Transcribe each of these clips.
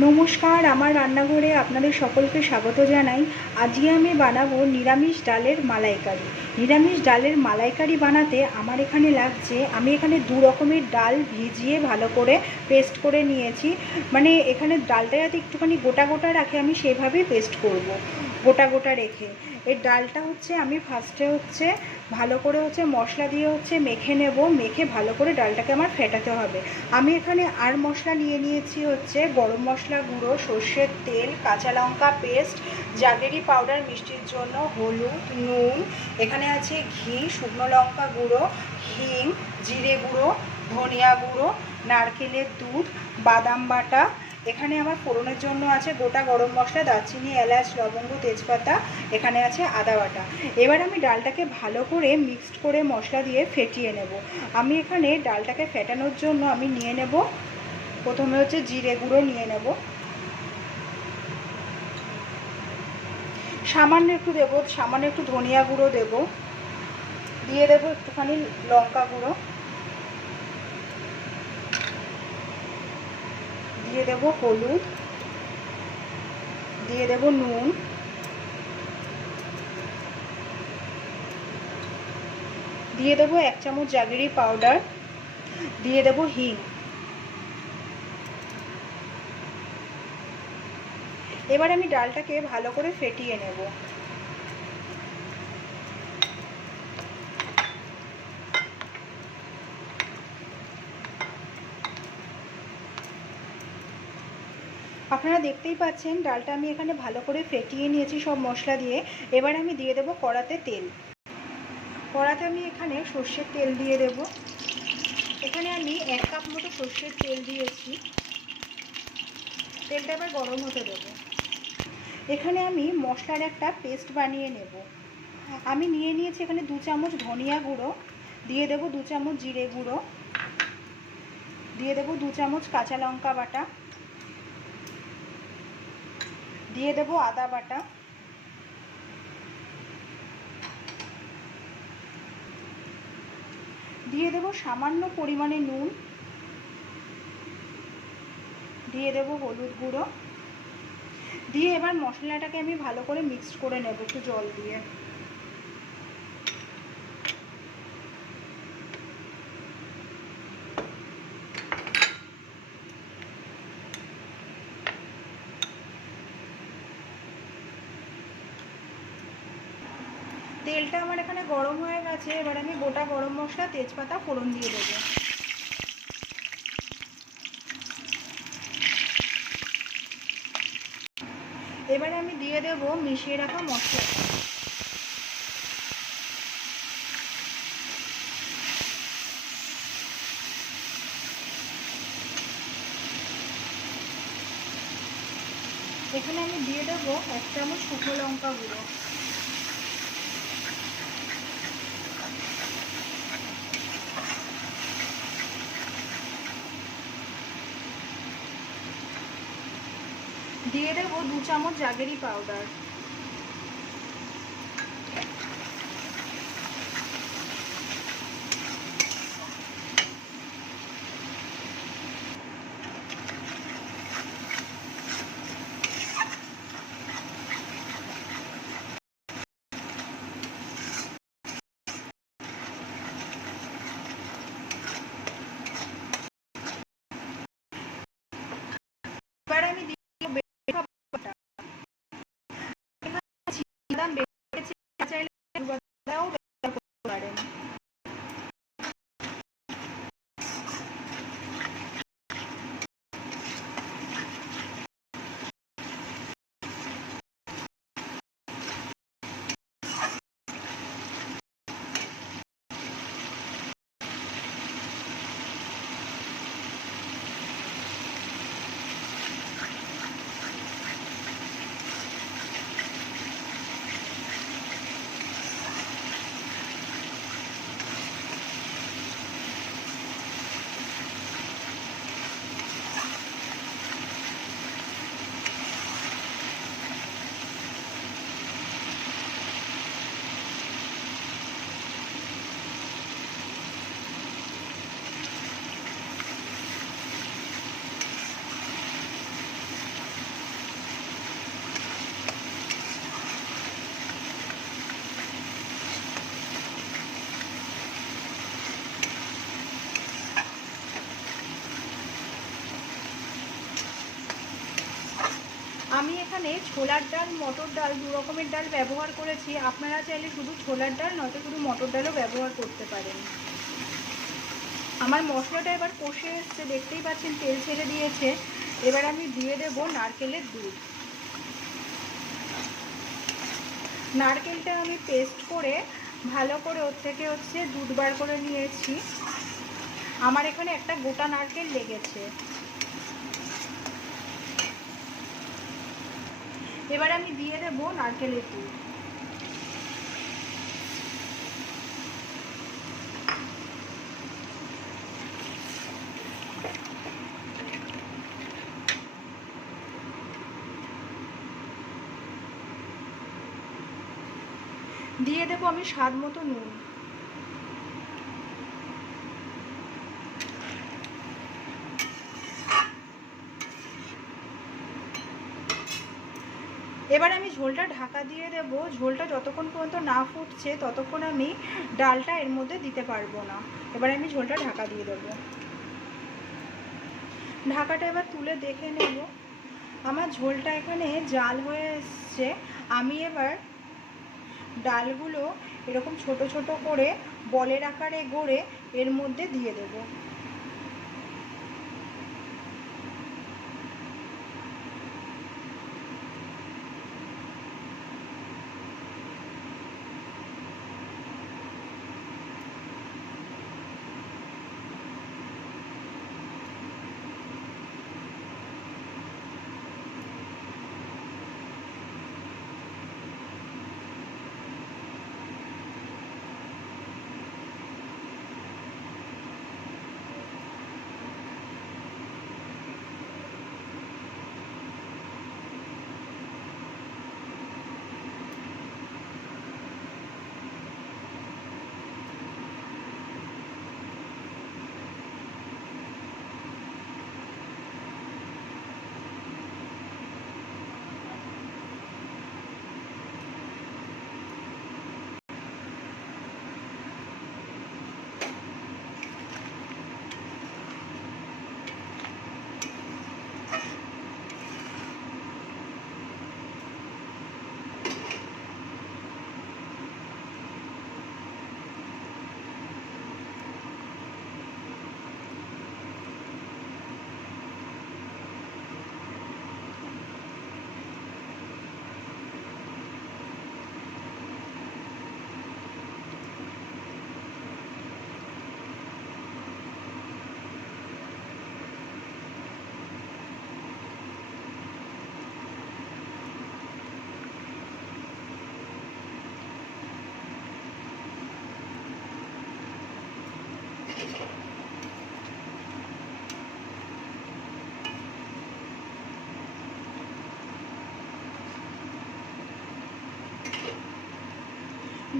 নমস্কার, আমার রান্নাঘরে আপনাদের সকলকে স্বাগত জানাই। আজকে আমি বানাবো নিরামিষ ডালের মালাইকারি। নিরামিষ ডালের মালাইকারি বানাতে আমার এখানে লাগছে, আমি এখানে দু রকমের ডাল ভিজিয়ে ভালো করে পেস্ট করে নিয়েছি। মানে এখানে ডালটা যাতে একটুখানি গোটা গোটা রাখে, আমি সেভাবেই পেস্ট করব, গোটা গোটা রেখে। এই ডালটা আমি ফার্স্টে ভালো করে মশলা দিয়ে মেখে নেব। মেখে ভালো করে ডালটাকে আমার ফেটাতে হবে। আমি এখানে আর মশলা নিয়ে নিয়েছি গরম মশলা গুঁড়ো, সর্ষের তেল, কাঁচা লঙ্কা পেস্ট, জাগেরি পাউডার মিষ্টির জন্য, হলুদ, নুন, এখানে আছে ঘি, শুকনো লঙ্কা গুঁড়ো, হিং, জিরে গুঁড়ো, ধনিয়া গুঁড়ো, নারকেলের দুধ, বাদাম বাটা। এখানে আমার ফোড়নের জন্য আছে গোটা গরম মশলা, দারচিনি, এলাচ, লবঙ্গ, তেজপাতা, এখানে আছে আদা বাটা। এবার আমি ডালটাকে ভালো করে মিক্সড করে মশলা দিয়ে ফেটিয়ে নেব। আমি এখানে ডালটাকে ফেটানোর জন্য আমি নিয়ে নেব, প্রথমে জিরে গুঁড়ো নিয়ে নেব, সামান্য একটু দেবো, সামান্য একটু ধনিয়া গুঁড়ো দেবো, দিয়ে দেবো একটুখানি লঙ্কা গুঁড়ো, দিয়ে দেবো হলুদ, দিয়ে দেবো নুন, দিয়ে দেবো 1 চামচ জাগেরি পাউডার, দিয়ে দেবো হিং। এবার আমি ডালটাকে ভালো করে ফেটিয়ে নেব। আপনারা দেখতেই পাচ্ছেন ডালটা আমি এখানে ভালো করে ফেটিয়ে নিয়েছি সব মশলা দিয়ে। এবার আমি দিয়ে দেবো কড়াতে তেল। কড়াতে আমি এখানে সর্ষের তেল দিয়ে দেব। এখানে আমি 1 কাপ মতো সর্ষের তেল দিয়েছি। তেলটা এবার গরম হতে দেবো। এখানে আমি মশলার একটা পেস্ট বানিয়ে নেব। আমি নিয়ে নিয়েছি এখানে 2 চামচ ধনিয়া গুঁড়ো, দিয়ে দেবো 2 চামচ জিরে গুঁড়ো, দিয়ে দেবো 2 চামচ কাঁচা লঙ্কা বাটা, দিয়ে দেবো আদা বাটা, দিয়ে দেবো সামান্য পরিমাণে নুন, দিয়ে দেবো হলুদ গুঁড়ো, দিয়ে এবার মশলাটাকে আমি ভালো করে মিক্সড করে নেব একটু জল দিয়ে। তেলটা আমার এখানে গরম হয়ে গেছে। এবার আমি গোটা গরম মশলা, তেজপাতা ফোড়ন দিয়ে দেবো। এবারে আমি দিয়ে দেবো মিশিয়ে রাখা মশলা। এখানে আমি দিয়ে দেবো 1 চামচ শুকনো লঙ্কা গুঁড়ো, দিয়ে দেবো 2 চামচ জাগেরি পাউডার, এবার আমি দিয়ে দেবো বাটা। চাইলে বাদামও ব্যবহার করতে পারেন। আমি এখানে ছোলার ডাল, মটর ডাল, দু রকমের ডাল ব্যবহার করেছি। আপনারা চাইলে শুধু ছোলার ডাল নয়তো শুধু মটর ডালও ব্যবহার করতে পারেন। আমার মশলাটা এবার কষে এসছে, দেখতেই পাচ্ছেন তেল ছেড়ে দিয়েছে। এবার আমি দিয়ে দেব নারকেলের দুধ। নারকেলটা আমি পেস্ট করে ভালো করে ওর থেকে দুধ বার করে নিয়েছি। আমার এখানে একটা গোটা নারকেল লেগেছে। এবার আমি দিয়ে দেব নারকেলের দুধ। দিয়ে দেব আমি স্বাদ মতো নুন। এবার আমি ঝোলটা ঢাকা দিয়ে দেব। ঝোলটা যতক্ষণ পর্যন্ত না ফুটছে ততক্ষণ আমি ডালটা এর মধ্যে দিতে পারবো না। এবার আমি ঝোলটা ঢাকা দিয়ে দেব। ঢাকাটা এবার তুলে দেখে নেব আমার ঝোলটা এখানে জাল হয়ে এসছে। আমি এবার ডালগুলো এরকম ছোট ছোট করে বলের আকারে গড়ে এর মধ্যে দিয়ে দেব।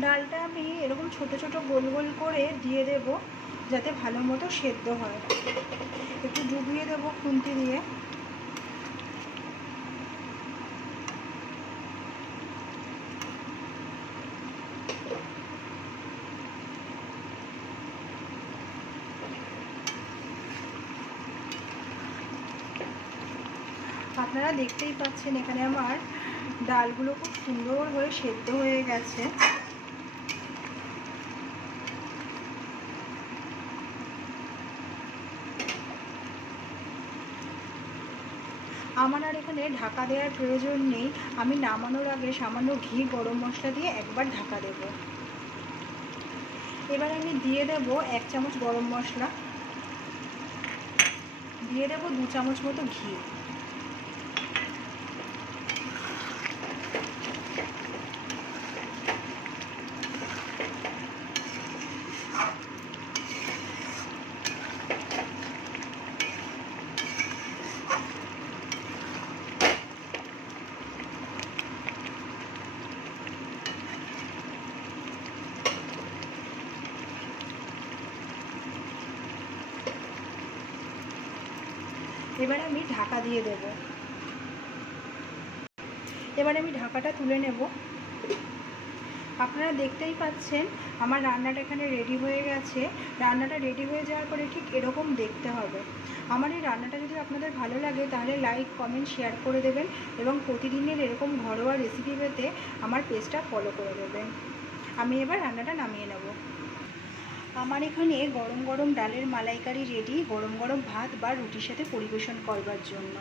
ডালটা আমি এরকম ছোট ছোট গোল গোল করে দিয়ে দেব যাতে ভালো মতো সেদ্ধ হয়। একটু ডুবিয়ে দেব খুন্তি দিয়ে। আপনারা দেখতেই পাচ্ছেন এখানে আমার ডালগুলো খুব সুন্দর হয়ে সেদ্ধ হয়ে গেছে। আমার আর এখানে ঢাকা দেওয়ার প্রয়োজন নেই। আমি নামানোর আগে সামান্য ঘি, গরম মশলা দিয়ে একবার ঢাকা দেব। এবার আমি দিয়ে দেব 1 চামচ গরম মশলা, দিয়ে দেব 2 চামচ মতো ঘি। এবার আমি ঢাকা দিয়ে দেব। এবার আমি ঢাকাটা তুলে নেব। আপনারা দেখতেই পাচ্ছেন আমার রান্নাটা এখানে রেডি হয়ে গেছে। রান্নাটা রেডি হয়ে যাওয়ার পরে ঠিক এরকম দেখতে হবে। আমার এই রান্নাটা যদি আপনাদের ভালো লাগে তাহলে লাইক, কমেন্ট, শেয়ার করে দেবেন এবং প্রতিদিনের এরকম ঘরোয়া রেসিপি পেতে আমার পেজটা ফলো করে দেবেন। আমি এবার রান্নাটা নামিয়ে নেব। আমার এখানে গরম গরম ডালের মালাইকারি রেডি, গরম গরম ভাত বা রুটির সাথে পরিবেশন করবার জন্য।